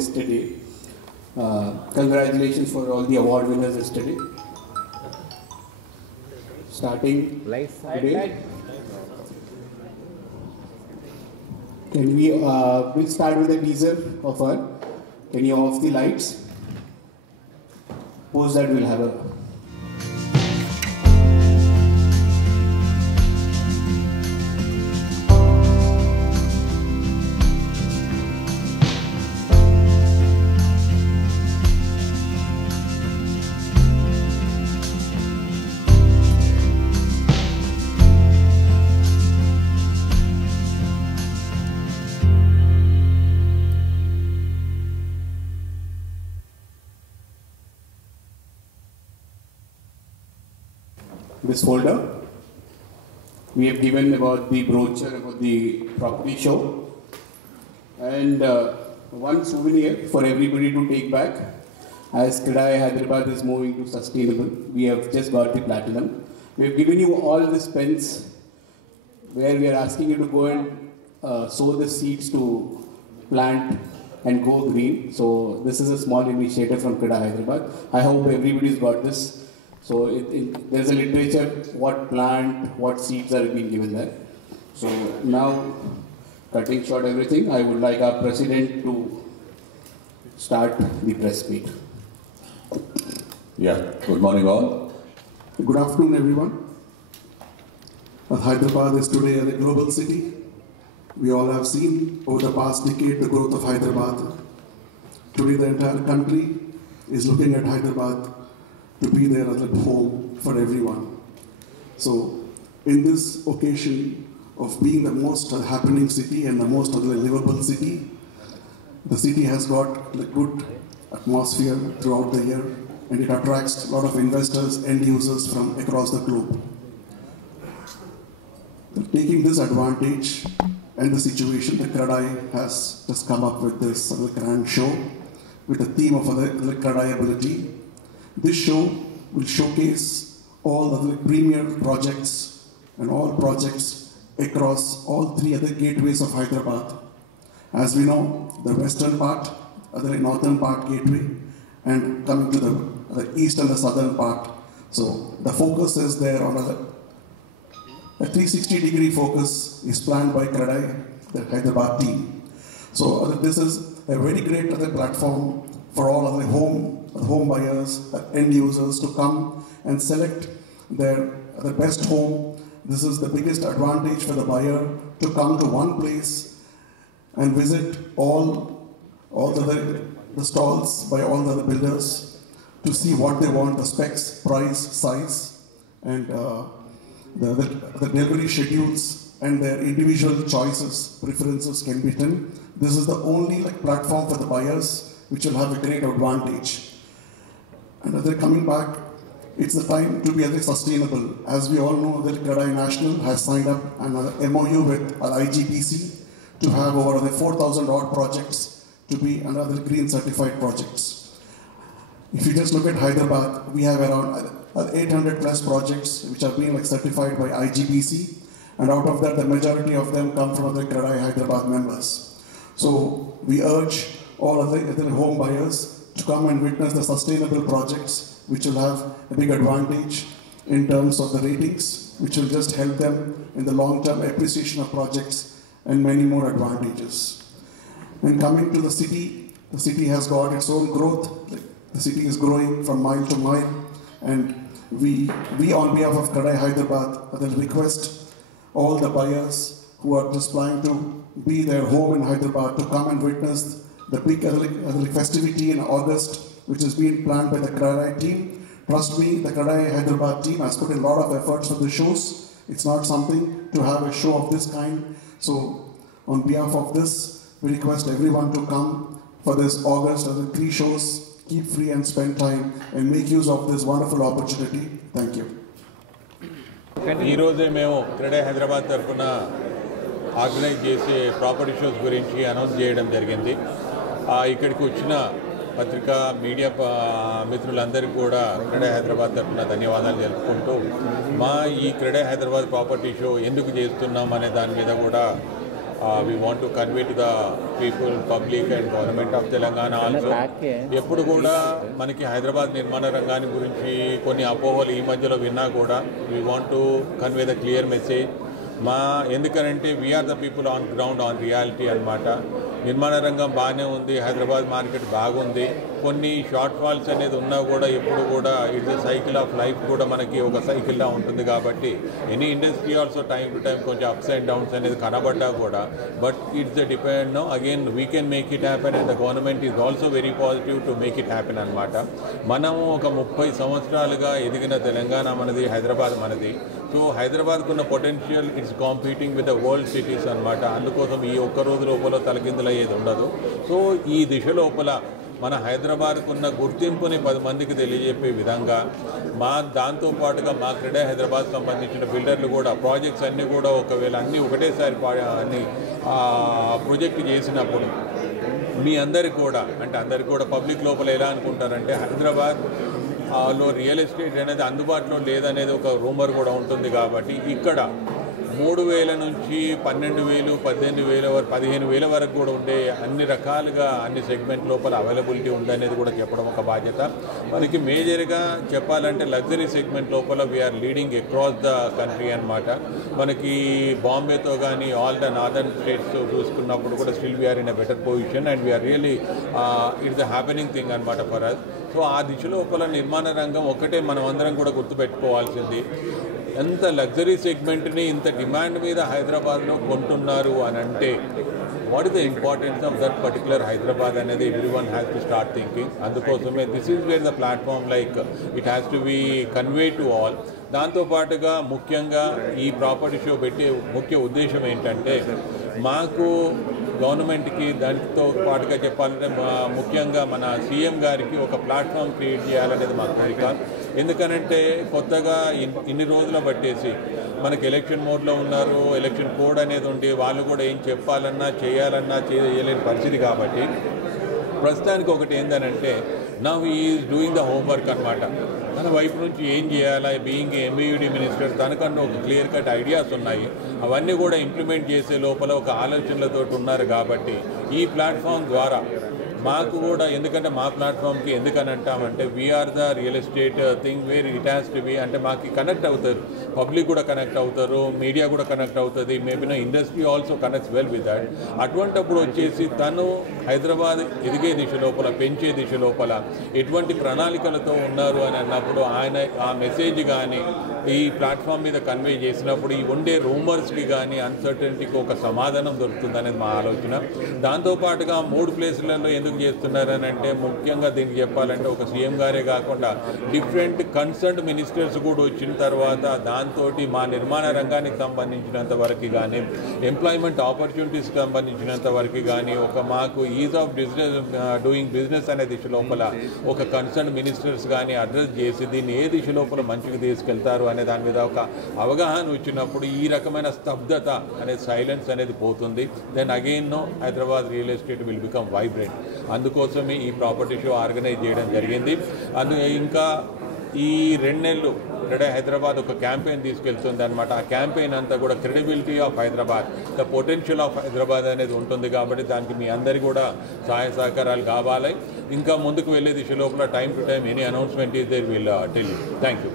yesterday. Congratulations for all the award winners yesterday. Starting today. Can we we'll start with a teaser of her. Can you off the lights? Post that we'll have a this folder. We have given about the brochure about the property show and one souvenir for everybody to take back. As CREDAI Hyderabad is moving to sustainable, we have just got the platinum. We have given you all these pens where we are asking you to go and sow the seeds to plant and go green. So this is a small initiative from CREDAI Hyderabad. I hope everybody's got this. So there's a literature, what plant, what seeds are being given there. So now, cutting short everything, I would like our president to start the press meet. Yeah, good morning all. Good afternoon everyone. Hyderabad is today a global city. We all have seen over the past decade the growth of Hyderabad. Today the entire country is looking at Hyderabad to be there as a home for everyone. So, in this occasion of being the most happening city and the most livable city, the city has got a good atmosphere throughout the year and it attracts a lot of investors, end users from across the globe. Taking this advantage and the situation, the CREDAI has just come up with this grand show with the theme of the CREDAI ability. This show will showcase all the premier projects and all projects across all three other gateways of Hyderabad. As we know, the western part, the northern part gateway, and coming to the east and the southern part. So the focus is there on a 360-degree focus is planned by CREDAI, the Hyderabad team. So this is a very great platform for all of the home buyers, end users to come and select the best home. This is the biggest advantage for the buyer to come to one place and visit all the stalls by all the builders to see what they want, the specs, price, size, and the delivery schedules and their individual choices, preferences can be done. This is the only platform for the buyers which will have a great advantage. And as they're coming back, it's the time to be sustainable. As we all know, the CREDAI National has signed up an MOU with IGBC to have over 4,000 odd projects to be another green certified projects. If you just look at Hyderabad, we have around 800 plus projects which are being certified by IGBC, and out of that, the majority of them come from the CREDAI Hyderabad members. So we urge all other home buyers to come and witness the sustainable projects which will have a big advantage in terms of the ratings, which will just help them in the long-term appreciation of projects and many more advantages. And coming to the city has got its own growth. The city is growing from mile to mile, and we on behalf of CREDAI Hyderabad will request all the buyers who are just planning to be their home in Hyderabad to come and witness the big festivity in August, which is being planned by the CREDAI team. Trust me, the CREDAI Hyderabad team has put in a lot of efforts for the shows. It's not something to have a show of this kind. So, on behalf of this, we request everyone to come for this August as 3 shows. Keep free and spend time and make use of this wonderful opportunity. Thank you. ఈ రోజే మేము CREDAI హైదరాబాద్ తరఫున ఆర్గనైజ్ చేసే property shows గురించి అనౌన్స్ చేయడం జరిగింది. ఇక్కడికి వచ్చిన పత్రికా మీడియా మిత్రులందరికీ కూడా CREDAI హైదరాబాద్ తరఫున ధన్యవాదాలు తెలుపుకుంటూ ఈ CREDAI హైదరాబాద్ ప్రాపర్టీ షో ఎందుకు చేస్తున్నాం అనే దాని మీద కూడా we want to convey to the people, public and government of Telangana also. ఎప్పుడు కూడా మనకి హైదరాబాద్ నిర్మాణ రంగాన్ని గురించి కొన్ని అపోహలు ఈ మధ్యలో విన్నా కూడా we want to convey the clear message. ఎందుకనంటే we are the people on ground on reality అనమాట. నిర్మాణ రంగం బాగానే ఉంది, హైదరాబాద్ మార్కెట్ బాగుంది. కొన్ని షార్ట్ ఫాల్స్ అనేది ఉన్నా కూడా ఎప్పుడు కూడా ఇట్స్ సైకిల్ ఆఫ్ లైఫ్ కూడా మనకి ఒక సైకిల్లా ఉంటుంది. కాబట్టి any industry also time to time కొంచెం అప్స్ అండ్ డౌన్స్ అనేది కనబడ్డా కూడా but it's the depend no again we can make it happen and the government is also very positive to make it happen అనమాట. మనము ఒక 30 సంవత్సరాలుగా ఎదిగిన తెలంగాణ మనది, హైదరాబాద్ మనది. సో హైదరాబాద్కు ఉన్న potential it's competing with the world cities అనమాట. అందుకోసం ఈ ఒక్క రోజు లోపల తలకిందులయ్యేది ఉండదు. సో ఈ దిశ లోపల మన హైదరాబాద్కు ఉన్న గుర్తింపుని 10 మందికి తెలియజెప్పే విధంగా దాంతోపాటుగా మా క్రీడా హైదరాబాద్ సంబంధించిన బిల్డర్లు కూడా ప్రాజెక్ట్స్ అన్నీ కూడా ఒకవేళ అన్నీ ఒకటేసారి అన్ని ప్రాజెక్టు చేసినప్పుడు మీ అందరికి కూడా అంటే అందరికి కూడా పబ్లిక్ లోపల ఎలా అనుకుంటారంటే హైదరాబాద్ లో రియల్ ఎస్టేట్ అనేది అందుబాటులో లేదనేది ఒక రూమర్ కూడా ఉంటుంది. కాబట్టి ఇక్కడ 3,000 నుంచి 12,000, 18,000 15,000 వరకు కూడా ఉండే అన్ని రకాలుగా అన్ని సెగ్మెంట్ లోపల అవైలబిలిటీ ఉందనేది కూడా చెప్పడం ఒక బాధ్యత. మనకి మేజర్గా చెప్పాలంటే లగ్జరీ సెగ్మెంట్ లోపల we are leading across the country అనమాట. మనకి బాంబేతో కానీ ఆల్ ద నార్దర్న్ స్టేట్స్ చూసుకున్నప్పుడు కూడా still we are in a better position and we are really it's a happening thing అనమాట ఫర్ అస్. సో ఆ దిశ లోపల నిర్మాణ రంగం ఒకటే మనం అందరం కూడా గుర్తుపెట్టుకోవాల్సింది. ఎంత లగ్జరీ సెగ్మెంట్ని ఇంత డిమాండ్ మీద హైదరాబాద్లో కొంటున్నారు అని అంటే what is the importance of that particular Hyderabad అనేది everyone has to start thinking. అందుకోసమే this is where the platform like it has to be convey to all. దాంతోపాటుగా ముఖ్యంగా ఈ ప్రాపర్టీ షో పెట్టే ముఖ్య ఉద్దేశం ఏంటంటే మాకు గవర్నమెంట్కి దానితో పాటుగా చెప్పాలంటే ముఖ్యంగా మన సీఎం గారికి ఒక ప్లాట్ఫామ్ క్రియేట్ చేయాలనేది మా కోరిక. ఎందుకనంటే కొత్తగా ఇన్ని రోజులు పట్టేసి మనకి ఎలక్షన్ మోడ్లో ఉన్నారు, ఎలక్షన్ కోడ్ అనేది ఉండి వాళ్ళు కూడా ఏం చెప్పాలన్నా చేయాలన్నా చేయలేని పరిస్థితి. కాబట్టి ప్రస్తుతానికి ఒకటి ఏంటనంటే now is doing the homework అనమాట. తన వైపు నుంచి ఏం చేయాలా, బీయింగ్ ఎంబీయూడీ మినిస్టర్ తనకన్నా ఒక క్లియర్ కట్ ఐడియాస్ ఉన్నాయి. అవన్నీ కూడా ఇంప్లిమెంట్ చేసే లోపల ఒక ఆలోచనలతో ఉన్నారు. కాబట్టి ఈ ప్లాట్ఫామ్ ద్వారా మాకు కూడా ఎందుకంటే మా ప్లాట్ఫామ్కి ఎందుకని అంటామంటే we're the real estate thing where it has to be అంటే మాకు కనెక్ట్ అవుతారు, పబ్లిక్ కూడా కనెక్ట్ అవుతారు, మీడియా కూడా కనెక్ట్ అవుతుంది, మేబీ నా industry also connects well with that. అటువంటిప్పుడు వచ్చేసి తను హైదరాబాద్ ఎదిగే దిశ లోపల పెంచే దిశ లోపల ఎటువంటి ప్రణాళికలతో ఉన్నారు అని అన్నప్పుడు ఆయన ఆ మెసేజ్ కానీ ఈ ప్లాట్ఫామ్ మీద కన్వే చేసినప్పుడు ఈ ఉండే రూమర్స్కి కానీ అన్సర్టనిటీకి ఒక సమాధానం దొరుకుతుందనేది మా ఆలోచన. దాంతోపాటుగా 3 ప్లేసులలో ఎందుకు చేస్తున్నారని అంటే ముఖ్యంగా దీనికి చెప్పాలంటే ఒక సీఎం గారే కాకుండా డిఫరెంట్ కన్సర్న్డ్ మినిస్టర్స్ కూడా వచ్చిన తర్వాత దాంతో మా నిర్మాణ రంగానికి సంబంధించినంత వరకు కానీ ఎంప్లాయ్మెంట్ ఆపర్చునిటీస్కి సంబంధించినంత వరకు కానీ ఒక మాకు is of business doing business అనే దిశ లోపల ఒక కన్సర్న్ మినిస్టర్స్ కానీ అడ్రస్ చేసి దీన్ని ఏ దిశ లోపల మంచిగా తీసుకెళ్తారు అనే దాని మీద ఒక అవగాహన వచ్చినప్పుడు ఈ రకమైన స్తబ్దత అనే సైలెన్స్ అనేది పోతుంది. Then again no Hyderabad real estate will become vibrant. అందుకోసమే ఈ ప్రాపర్టీ షో ఆర్గనైజ్ చేయడం జరిగింది. ఇంకా ఈ 2 నెలలు క్రెడా హైదరాబాద్ ఒక క్యాంపెయిన్ తీసుకెళ్తుంది అనమాట. ఆ క్యాంపెయిన్ అంతా కూడా credibility of Hyderabad, the potential of Hyderabad అనేది ఉంటుంది. కాబట్టి దానికి మీ అందరికీ కూడా సహాయ సహకారాలు కావాలి. ఇంకా ముందుకు వెళ్ళే దిశ లోపల time to time any announcement is there will tell you. Thank you.